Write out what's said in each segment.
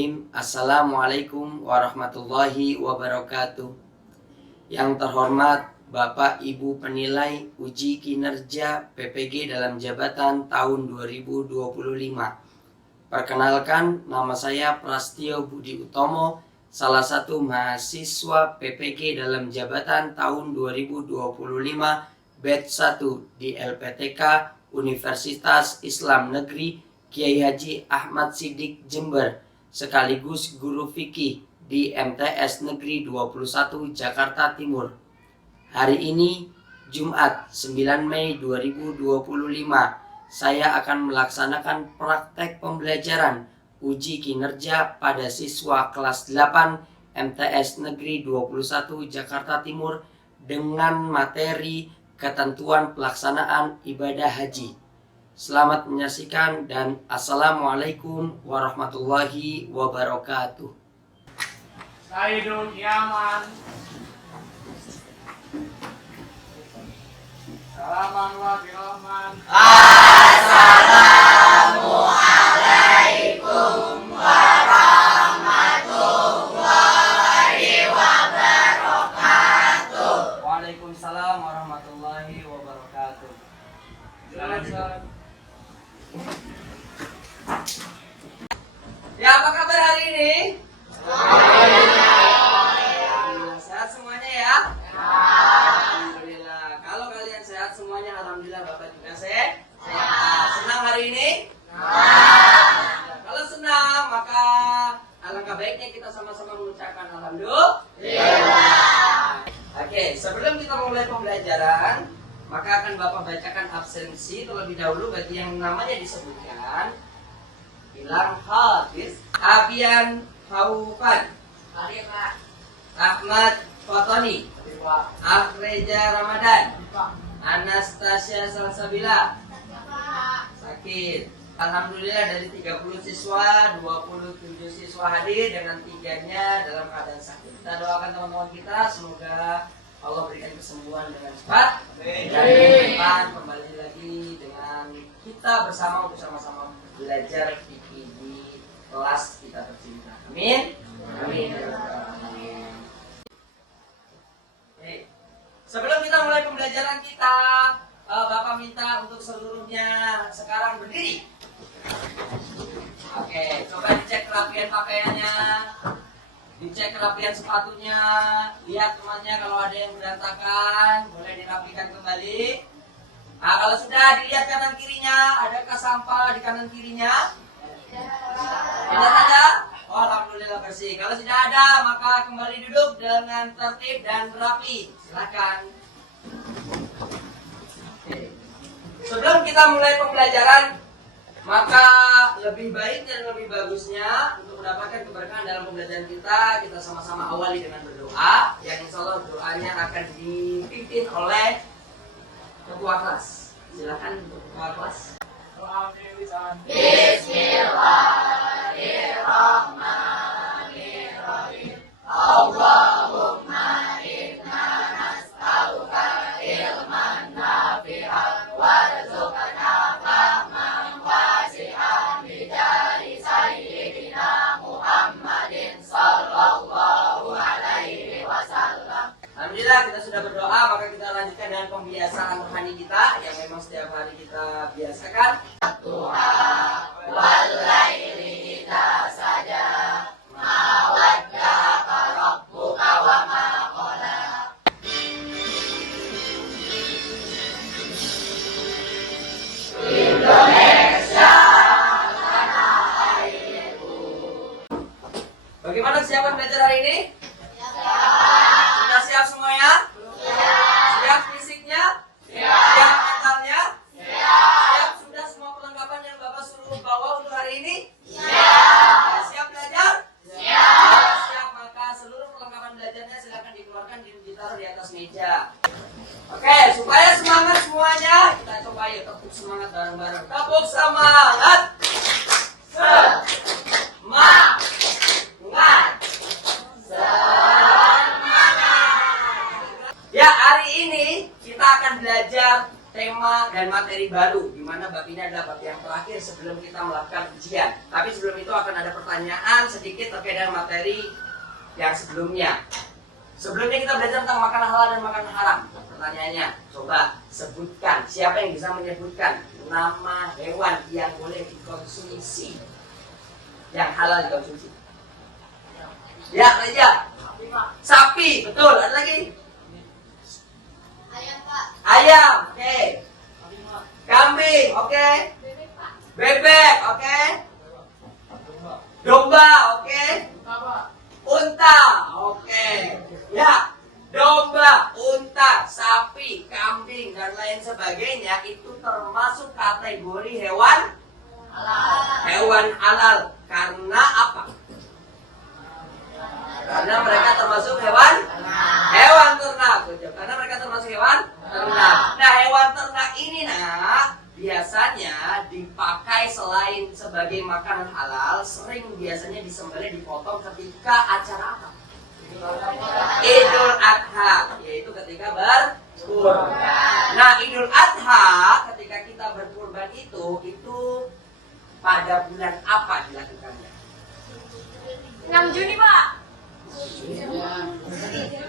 Bismillahirrahmanirrahim. Assalamualaikum warahmatullahi wabarakatuh. Yang terhormat Bapak Ibu penilai uji kinerja PPG dalam jabatan tahun 2025. Perkenalkan, nama saya Prastio Budi Utomo, salah satu mahasiswa PPG dalam jabatan tahun 2025 batch 1 di LPTK Universitas Islam Negeri Kiai Haji Ahmad Siddiq Jember, sekaligus guru fikih di MTS Negeri 21 Jakarta Timur. Hari ini Jumat 9 Mei 2025, saya akan melaksanakan praktek pembelajaran uji kinerja pada siswa kelas 8 MTS Negeri 21 Jakarta Timur dengan materi ketentuan pelaksanaan ibadah haji. Selamat menyaksikan dan Assalamualaikum warahmatullahi wabarakatuh. Sayyidul Yaman. Salaman wa birahman. Assalamualaikum warahmatullahi wabarakatuh. Waalaikumsalam warahmatullahi wabarakatuh. Silakan. Ya, apa kabar hari ini? Sehat semuanya ya? Alhamdulillah. Kalau kalian sehat semuanya, alhamdulillah Bapak juga sehat. Senang hari ini? Kalau senang, maka alangkah baiknya kita sama-sama mengucapkan alhamdulillah. Oke, sebelum kita mulai pembelajaran, maka akan Bapak bacakan absensi terlebih dahulu bagi yang namanya disebutkan. Bilang Hafiz Abian Haufan, Ahmad Fatoni, Afreja Ramadan, Anastasia Salsabila. Sakit. Alhamdulillah dari 30 siswa, 27 siswa hadir dengan 3-nya dalam keadaan sakit. Kita doakan teman-teman kita, semoga Allah berikan kesembuhan dengan cepat. Dan depan kembali lagi dengan kita bersama untuk sama-sama belajar fikih di kelas kita tercinta. Amin. Amin. Oke. Sebelum kita mulai pembelajaran kita, Bapak minta untuk seluruhnya sekarang berdiri. Oke, coba dicek kerapian pakaiannya, dicek kerapian sepatunya, lihat temannya kalau ada yang berantakan, boleh dirapikan kembali. Nah, kalau sudah dilihat kanan kirinya, adakah sampah di kanan kirinya? Tidak ada? Oh, alhamdulillah bersih. Kalau tidak ada, maka kembali duduk dengan tertib dan rapi. Silakan. Sebelum kita mulai pembelajaran, maka lebih baik dan lebih bagusnya untuk mendapatkan keberkahan dalam pembelajaran kita sama-sama awali dengan berdoa, yang insya Allah doanya akan dipimpin oleh ketua kelas. Silakan untuk ketua kelas. Bismillahirrahmanirrahim. Allahumma inna nas'aluka ilman nafi'an warzuqna fahman wasi'an bijari sayyidina Muhammadin sallallahu alaihi wasallam. Alhamdulillah kita sudah berdoa, maka kita lanjutkan dengan pembiasaan rohani kita yang memang setiap hari kita biasakan. Tuhan walaili idza saja ma wadda'aka rabbuka wa ma qala. Indonesia tanah airku. Bagaimana kesiapan belajar hari ini? Sudah siap semuanya? Siap fisiknya? Siap mentalnya? Siap sudah semua perlengkapan yang Bapak suruh bawa untuk hari ini? Siap belajar? Siap, maka seluruh perlengkapan belajarnya silakan dikeluarkan, ditaruh di atas meja. Oke, supaya semangat semuanya, kita coba yuk tepuk semangat bareng-bareng. Tepuk semangat. Semangat. Ya, hari ini kita akan belajar tema dan materi baru, di dimana bab ini adalah bab yang terakhir sebelum kita melakukan ujian. Tapi sebelum itu akan ada pertanyaan sedikit terkait dengan materi yang sebelumnya. Sebelumnya kita belajar tentang makanan halal dan makanan haram. Pertanyaannya, coba sebutkan, siapa yang bisa menyebutkan nama hewan yang boleh dikonsumsi, yang halal dikonsumsi? Ya, Reja. Sapi, betul. Ada lagi? Ayam, Pak. Ayam, oke. Kambing, oke. Bebek, oke. Domba, oke. Unta, oke. Ya, domba, unta, sapi, kambing, dan lain sebagainya itu termasuk kategori hewan hewan halal. Karena apa? Karena mereka termasuk hewan ternak. Karena mereka termasuk hewan ternak. Nah, hewan ternak ini biasanya dipakai selain sebagai makanan halal, sering biasanya disembelih, dipotong ketika acara apa? Idul Adha, yaitu ketika berkurban. Nah, Idul Adha ketika kita berkurban itu pada bulan apa dilakukannya? 6 Juni, Pak.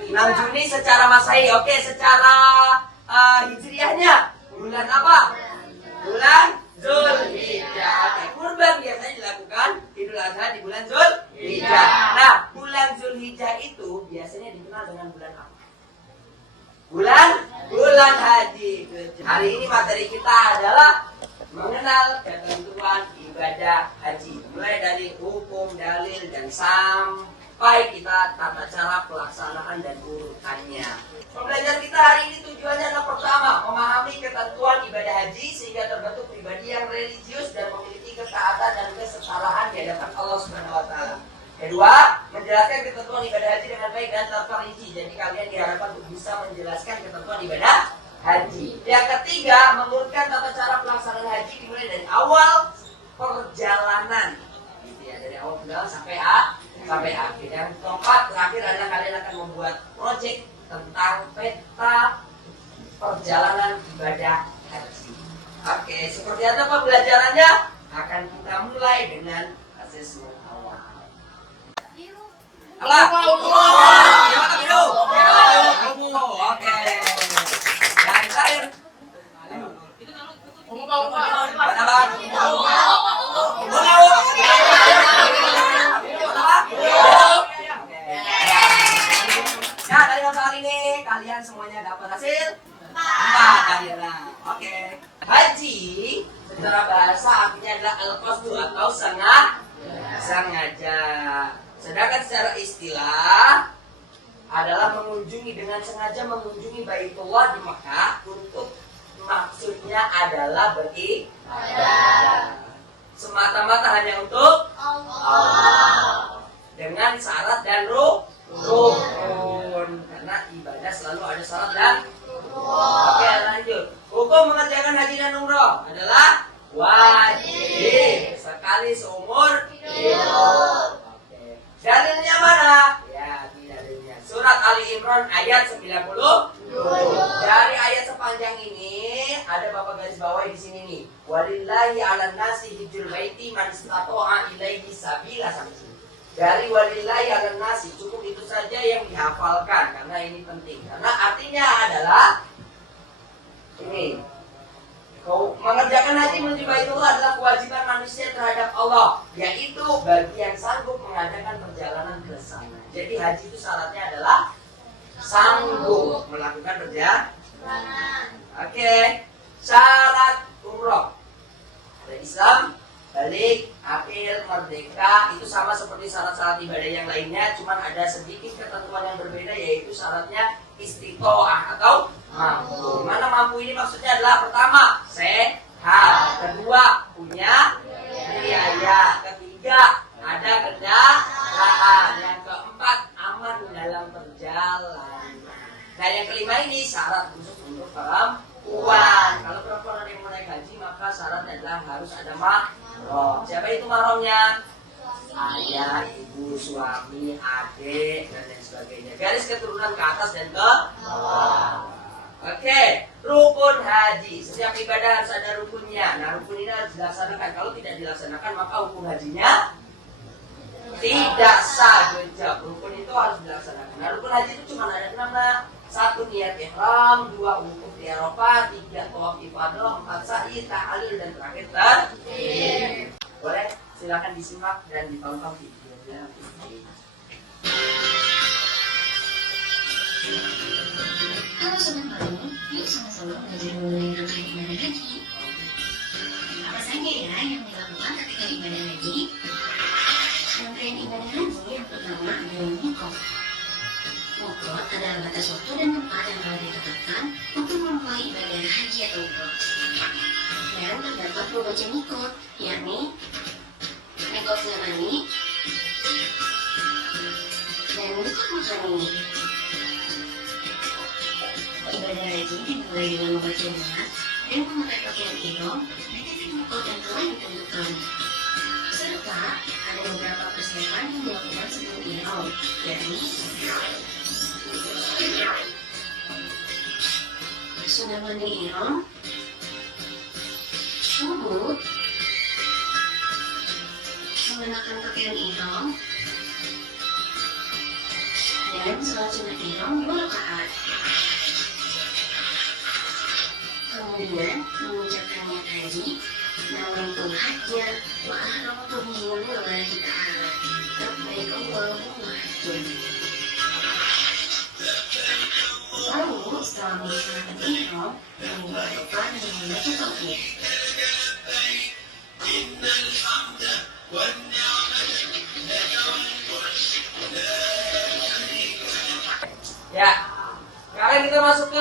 6 Juni secara Masehi, oke. Secara Hijriahnya bulan apa? Bulan Zulhijjah. Oke, kurban biasanya dilakukan Idul Adha di bulan Zulhijjah. Nah, bulan Zulhijjah itu biasanya dikenal dengan bulan apa? Bulan haji. Hari ini materi kita adalah mengenal ketentuan ibadah haji, mulai dari hukum, dalil, dan sampai kita tata cara pelaksanaan dan urutannya. Pembelajaran kita hari ini tujuannya adalah pertama, memahami ketentuan ibadah haji sehingga terbentuk pribadi yang religius dan memiliki ketaatan dan kesetaraan di hadapan Allah Subhanahu wa taala. Kedua, menjelaskan ketentuan ibadah haji dengan baik dan terperinci. Jadi kalian diharapkan untuk bisa menjelaskan ketentuan ibadah haji. Yang ketiga, mengurutkan tata cara pelaksanaan haji dimulai dari awal perjalanan, gitu ya, dari awal perjalanan sampai akhir. Yang keempat, terakhir adalah kalian akan membuat proyek tentang peta perjalanan ibadah haji. Oke, seperti apa pembelajarannya? Akan kita mulai dengan asesmen awal. Allah. Gimana biru? Oke. Yang terakhir. Mana bang? Nah, dari soal ini kalian semuanya dapat hasil 4 akhirnya. Oke. Haji secara bahasa artinya adalah al-qasdu atau sengaja. Sedangkan secara istilah adalah mengunjungi, dengan sengaja mengunjungi Baitullah di Makkah untuk maksudnya adalah beribadah. Semata-mata hanya untuk Allah. Dengan syarat dan rukun. Karena ibadah selalu ada syarat dan rukun. Oke, lanjut. Hukum mengerjakan haji dan umroh adalah wajib sekali seumur hidup. Dalilnya mana? Ya, dalilnya surat Ali Imran ayat 90. Dari ayat sepanjang ini ada Bapak garis bawahi di sini nih. Walillahi 'alan nasi hijjul baiti man istata'a ilaihi sabila, sampai sini. Dari walillahi 'alan nasi cukup itu saja yang dihafalkan karena ini penting. Karena artinya adalah ini. Mengerjakan haji menuju Baitullah adalah kewajiban manusia terhadap Allah, yaitu bagi yang sanggup mengadakan perjalanan ke sana. Jadi haji itu syaratnya adalah sanggup melakukan perjalanan. Oke. Syarat umroh. Ada Islam, balik, akil, merdeka, itu sama seperti syarat-syarat ibadah yang lainnya, cuman ada sedikit ketentuan yang berbeda, yaitu syaratnya istiqoah atau mampu. Mana mampu ini maksudnya adalah pertama, sehat. Kedua, punya biaya. Ketiga, ada kendaraan. Yang keempat, aman dalam perjalanan. Nah, yang kelima ini syarat khusus untuk perempuan. Kalau perempuan ada yang mau naik haji, maka syaratnya adalah harus ada mahram. Siapa itu mahramnya? Ayah, ibu, suami, adik, dan lain sebagainya. Garis keturunan ke atas dan ke bawah. Oke. Rukun haji. Setiap ibadah harus ada rukunnya. Nah, rukun ini harus dilaksanakan. Kalau tidak dilaksanakan, maka hukum hajinya tidak sah. Jawab. Rukun itu harus dilaksanakan. Nah, rukun haji itu cuma ada 6. Nah. 1 niat ihram, 2 wukuf di Arafah, 3 tawaf ifadah, 4 sa'i, tahlil, dan terakhir takbir. Boleh? Silakan disimak dan ditonton videonya. Halo Sobat Baru, yuk sama-sama belajar mengenai rangkaian ibadah haji. Apa saja ya yang dilakukan ketika ibadah haji? Rangkaian ibadah haji yang pertama adalah mikot. Mikot adalah batas waktu dan tempat yang telah ditetapkan untuk memulai ibadah haji atau umroh. Dan terdapat 2 macam mikot, yakni mikot zamani dan mikot makani. Ibadah haji dimulai dengan membaca niat dan memakai pakaian ihram dengan mikot yang telah ditentukan. Serta ada beberapa persiapan yang dilakukan sebelum ihram, yakni sudah mandi ihram, wudhu, mengenakan pakaian ihram, dan sholat sunat ihram 2 rakaat. Kemudian mengucapkan niat haji, nawaitu hajja wa ahramtu bihi lillahi ta'ala. Labbaik Allahumma hajjan. Lalu setelah melaksanakan ihram, membuka depan dan membaca takbir. Ya, sekarang kita masuk ke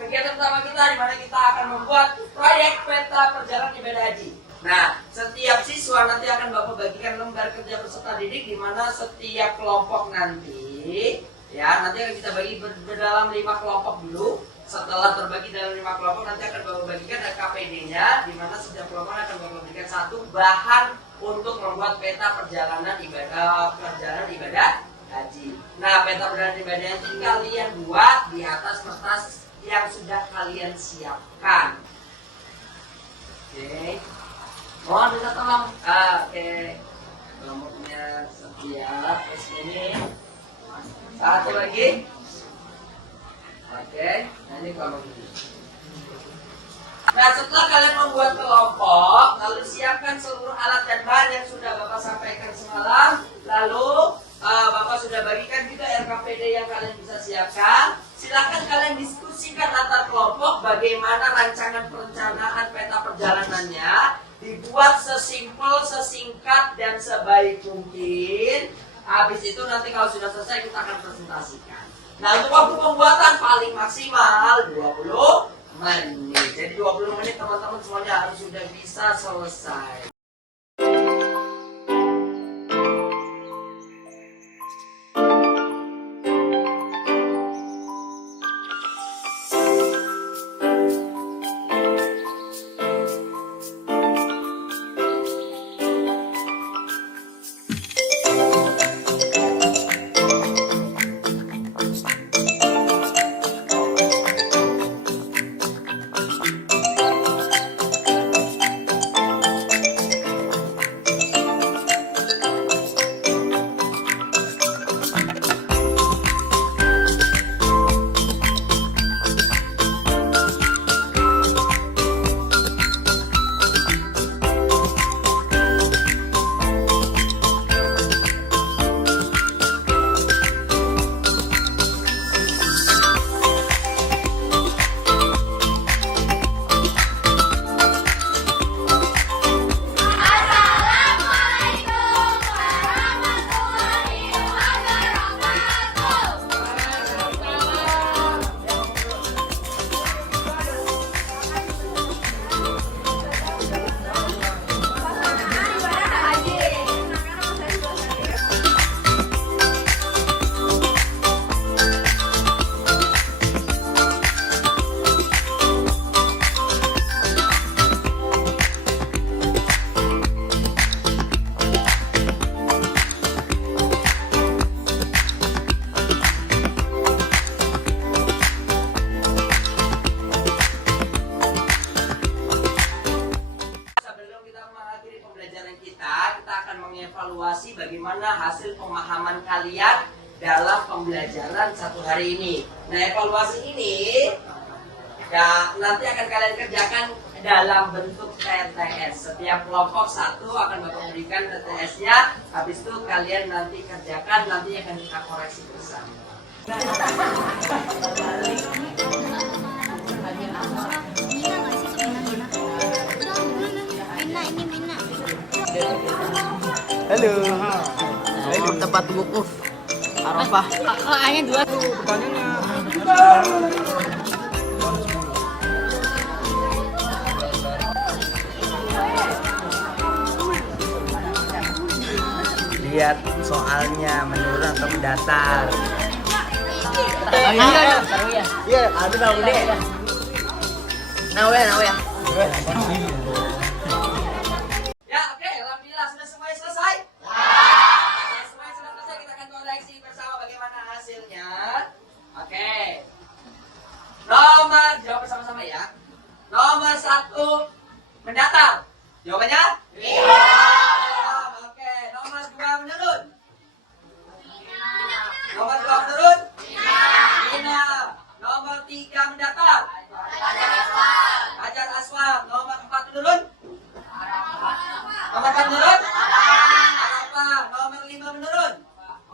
kegiatan pertama kita, di mana kita akan membuat proyek peta perjalanan ibadah haji. Nah, setiap siswa nanti akan Bapak bagikan lembar kerja peserta didik, di mana setiap kelompok nanti, ya, nanti akan kita bagi berdalam 5 kelompok dulu. Setelah terbagi dalam 5 kelompok, nanti akan Bapak bagikan KPD-nya, di mana setiap kelompok akan Bapak berikan 1 bahan untuk membuat peta perjalanan ibadah haji. Nah, peta perjalanan ibadah haji kalian buat di atas kertas yang sudah kalian siapkan. Oke. Mohon bisa tolong. Oke. Kelompoknya siap. Terus ini. 1 lagi. Oke. Nah, ini kelompok ini. Nah, setelah kalian membuat kelompok, lalu siapkan seluruh alat dan bahan yang sudah Bapak sampaikan semalam. Lalu Bapak sudah bagikan juga RKPD yang kalian bisa siapkan. Silakan kalian diskusikan antar kelompok bagaimana rancangan perencanaan peta perjalanannya, dibuat sesimpel, sesingkat, dan sebaik mungkin. Habis itu nanti kalau sudah selesai kita akan presentasikan. Nah, untuk waktu pembuatan paling maksimal 20 menit. Jadi 20 menit teman-teman semuanya harus sudah bisa selesai. kita akan mengevaluasi bagaimana hasil pemahaman kalian dalam pembelajaran satu hari ini. Nah, evaluasi ini ya nanti akan kalian kerjakan dalam bentuk TTS. Setiap kelompok satu akan Bapak berikan TTS-nya. Habis itu kalian nanti kerjakan, nanti akan kita koreksi bersama. Halo. Halo. Tempat wukuf Arafah. Hanya dua. Lihat soalnya menurun atau mendatar. Iya, ada tahu deh. Nawe. Ya, oke, alhamdulillah sudah semuanya selesai. Oke, semuanya sudah selesai, kita akan koreksi bersama bagaimana hasilnya. Oke. Nomor, jawab bersama-sama ya. Nomor 1 mendatar. Jawabannya? Iya. Oke, nomor 2 menurun. Nomor 2 menurun? Iya. Nomor 3 mendatar. Hajar Aswad. Nomor 4 menurun? Nomor 4 menurun? Arafah. Nomor 5 menurun?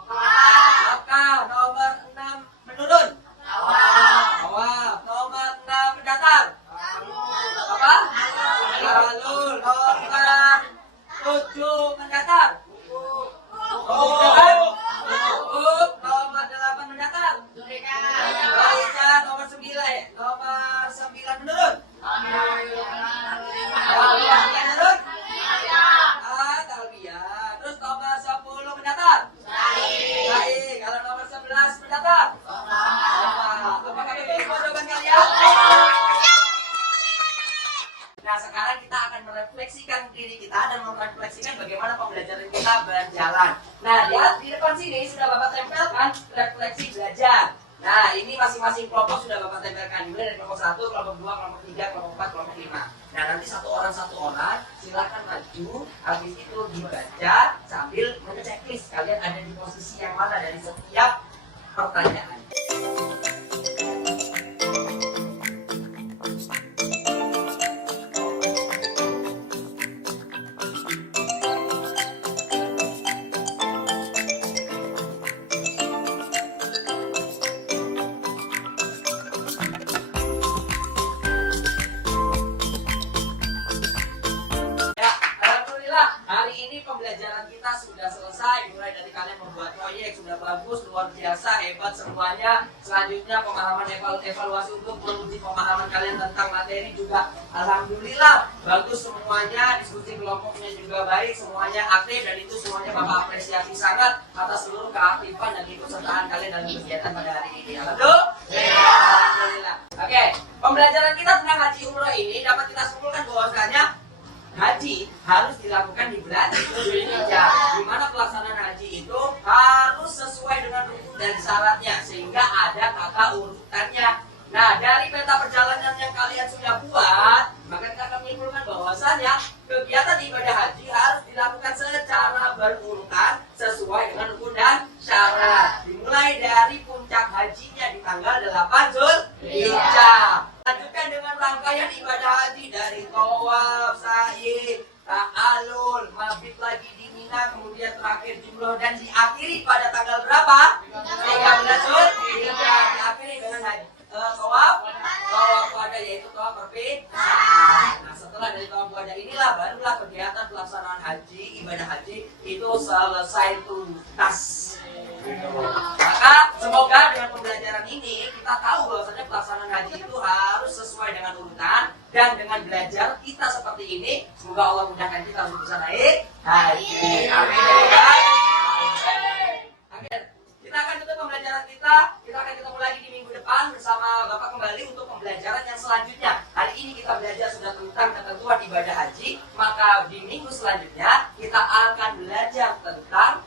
Makkah. Nomor 6 menurun? Tawaf. Nomor 6 mendatar? Apa? Alul. Nomor 7 mendatar? Nomor 8 mendatar? Baca. Nomor 9 Nomor 9 menurun? Menurun? Talbiyah. Terus nomor 10 mendatar? Baik. Kalau nomor 11 mendatar? Apakah betul semua jawaban kalian? Nah, sekarang kita akan merefleksikan diri kita dan merefleksikan bagaimana pembelajaran kita berjalan. Nah, lihat di depan sini sudah Bapak tempelkan refleksi belajar. Nah, ini masing-masing kelompok sudah Bapak tempelkan. Dimulai dari kelompok 1, kelompok 2, kelompok 3, kelompok 4, kelompok 5. Nah, nanti satu orang silakan maju. Habis itu dibaca sambil mengeceklis kalian ada di posisi yang mana dari setiap pertanyaan. Ya, alhamdulillah hari ini pembelajaran kita sudah selesai. Mulai dari kalian membuat proyek sudah bagus, luar biasa, hebat semuanya. Selanjutnya pemahaman evaluasi untuk menguji pemahaman kalian tentang materi juga alhamdulillah bagus semuanya. Diskusi kelompoknya juga baik, semuanya aktif dan itu semuanya Bapak apresiasi sangat atas seluruh keaktifan dan ikutsertaan kalian dalam kegiatan pada hari ini. Alhamdulillah. Oke, pembelajaran kita tentang haji umroh ini dapat kita simpulkan bahwasanya haji harus dilakukan di bulan Dzulhijjah, di mana pelaksanaan haji itu harus sesuai dengan rukun dan syaratnya sehingga ada kata urutannya. Nah, dari peta perjalanan yang kalian sudah buat, maka kita akan menyimpulkan bahwasanya kegiatan ibadah haji harus dilakukan secara berurutan sesuai dengan rukun dan syarat. Dimulai dari puncak hajinya di tanggal 8 Dzulhijjah. Lanjutkan dengan rangkaian ibadah haji dari tawaf, sa'i, ta'alul, mabit lagi di Mina, kemudian terakhir jumroh dan diakhiri pada tanggal berapa? 13 Dzulhijjah. Diakhiri dengan haji tawaf wada, yaitu tawaf perpisahan. Nah, setelah dari tawaf wada inilah barulah kegiatan pelaksanaan haji, ibadah haji itu selesai tuntas. Maka semoga dengan pembelajaran ini kita tahu bahwasanya pelaksanaan haji itu harus sesuai dengan urutan dan dengan belajar kita seperti ini semoga Allah mudahkan kita untuk bisa naik haji. Amin. Amin. Kita akan tutup pembelajaran kita akan ketemu lagi di minggu depan bersama Bapak kembali untuk pembelajaran yang selanjutnya. Hari ini kita belajar sudah tentang ketentuan ibadah haji, maka di minggu selanjutnya kita akan belajar tentang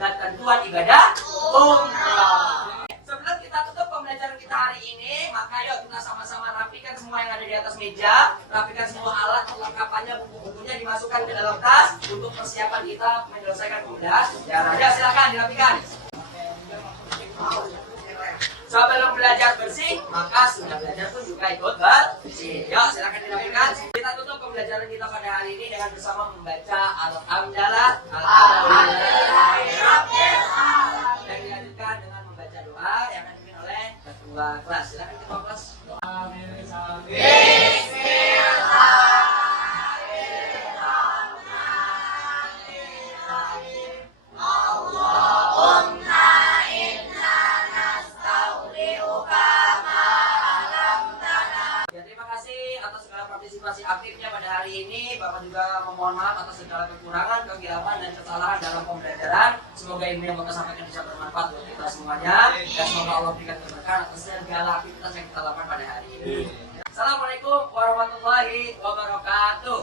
ketentuan ibadah umrah. Sebelum kita tutup pembelajaran kita kita hari ini, maka yuk kita sama-sama rapikan semua yang ada di atas meja, rapikan semua alat perlengkapannya, buku-bukunya dimasukkan ke dalam tas untuk persiapan kita menyelesaikan pembelajaran. Ya, silakan dirapikan. Sebelum belajar bersih, maka sudah belajar pun juga ikut bersih. Yuk, silakan dirapikan. Kita tutup pembelajaran kita pada hari ini dengan bersama membaca Alhamdulillah. Dan dilanjutkan dengan membaca doa yang akan dipimpin oleh ketua kelas. Silakan ketua kelas. Terima kasih atas segala partisipasi aktifnya pada hari ini. Bapak juga memohon maaf atas segala kekurangan, kegiatan, dan kesalahan dalam pembelajaran. Semoga ilmu yang Bapak sampaikan bisa bermanfaat buat kita semuanya. Dan semoga Allah berikan keberkahan atas segala aktivitas yang kita lakukan pada hari ini. Assalamualaikum warahmatullahi wabarakatuh.